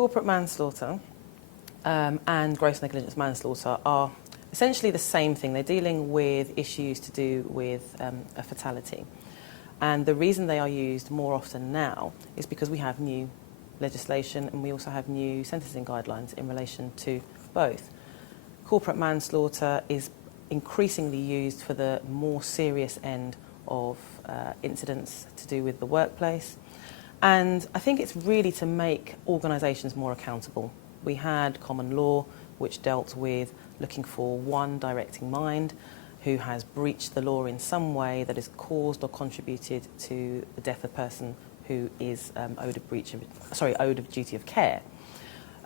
corporate manslaughter and gross negligence manslaughter are essentially the same thing. They're dealing with issues to do with a fatality. And the reason they are used more often now is because we have new legislation and we also have new sentencing guidelines in relation to both. Corporate manslaughter is increasingly used for the more serious end of incidents to do with the workplace. And I think it's really to make organisations more accountable. We had common law, which dealt with looking for one directing mind who has breached the law in some way that has caused or contributed to the death of a person who is owed a duty of care.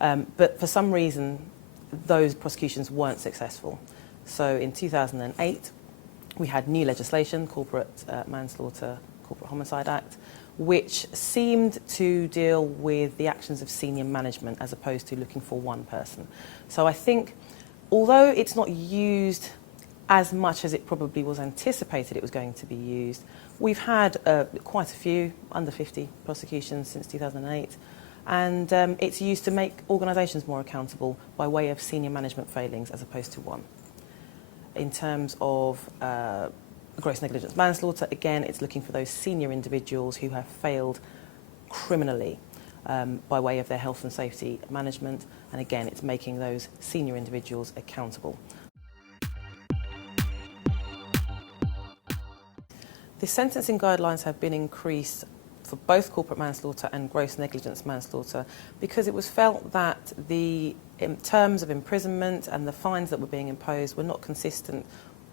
But for some reason, those prosecutions weren't successful. So in 2008, we had new legislation, Corporate Manslaughter, Corporate Homicide Act, which seemed to deal with the actions of senior management as opposed to looking for one person. So I think, although it's not used as much as it probably was anticipated it was going to be used, we've had quite a few under 50 prosecutions since 2008, and it's used to make organisations more accountable by way of senior management failings as opposed to one. In terms of gross negligence manslaughter, again, it's looking for those senior individuals who have failed criminally by way of their health and safety management, and again, it's making those senior individuals accountable. The sentencing guidelines have been increased for both corporate manslaughter and gross negligence manslaughter because it was felt that the terms of imprisonment and the fines that were being imposed were not consistent,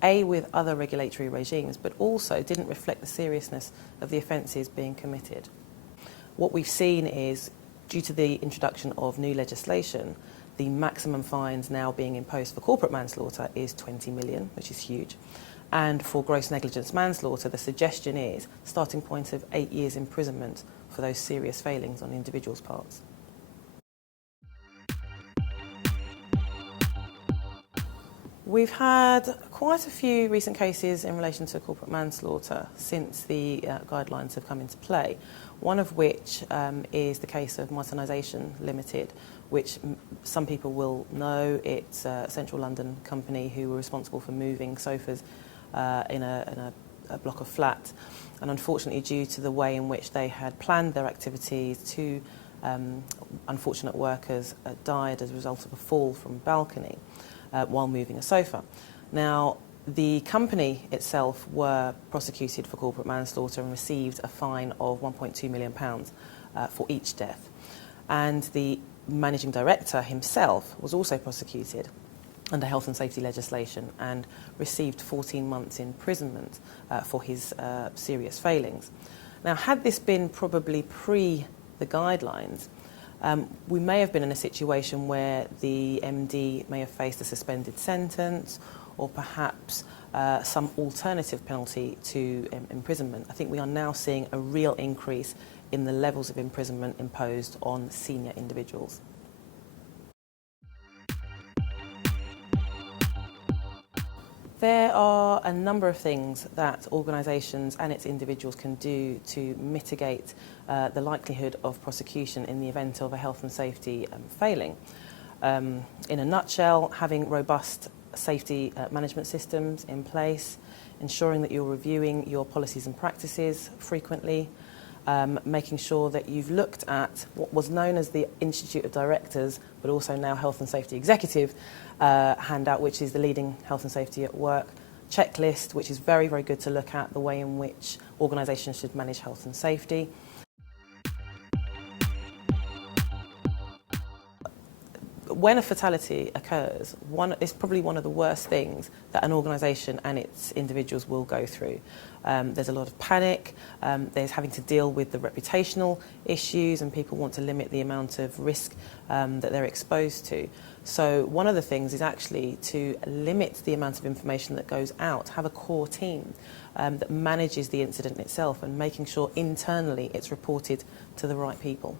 A, with other regulatory regimes, but also didn't reflect the seriousness of the offences being committed. What we've seen is, due to the introduction of new legislation, the maximum fines now being imposed for corporate manslaughter is 20 million, which is huge. And for gross negligence manslaughter, the suggestion is starting point of 8 years imprisonment for those serious failings on individuals' parts. We've had quite a few recent cases in relation to corporate manslaughter since the guidelines have come into play, one of which is the case of Modernisation Limited, which some people will know. It's a central London company who were responsible for moving sofas in a block of flats, and unfortunately, due to the way in which they had planned their activities, two unfortunate workers died as a result of a fall from a balcony while moving a sofa. Now, the company itself were prosecuted for corporate manslaughter and received a fine of £1.2 million for each death, and the managing director himself was also prosecuted under health and safety legislation and received 14 months imprisonment for his serious failings. Now, had this been probably pre the guidelines, we may have been in a situation where the MD may have faced a suspended sentence or perhaps some alternative penalty to imprisonment. I think we are now seeing a real increase in the levels of imprisonment imposed on senior individuals. There are a number of things that organisations and its individuals can do to mitigate the likelihood of prosecution in the event of a health and safety failing. In a nutshell, having robust safety management systems in place, ensuring that you're reviewing your policies and practices frequently, making sure that you've looked at what was known as the Institute of Directors, but also now Health and Safety Executive handout, which is the leading health and safety at work checklist, which is very, very good to look at the way in which organisations should manage health and safety. When a fatality occurs, it's probably one of the worst things that an organisation and its individuals will go through. There's a lot of panic, there's having to deal with the reputational issues, and people want to limit the amount of risk that they're exposed to. So one of the things is actually to limit the amount of information that goes out, have a core team that manages the incident itself and making sure internally it's reported to the right people.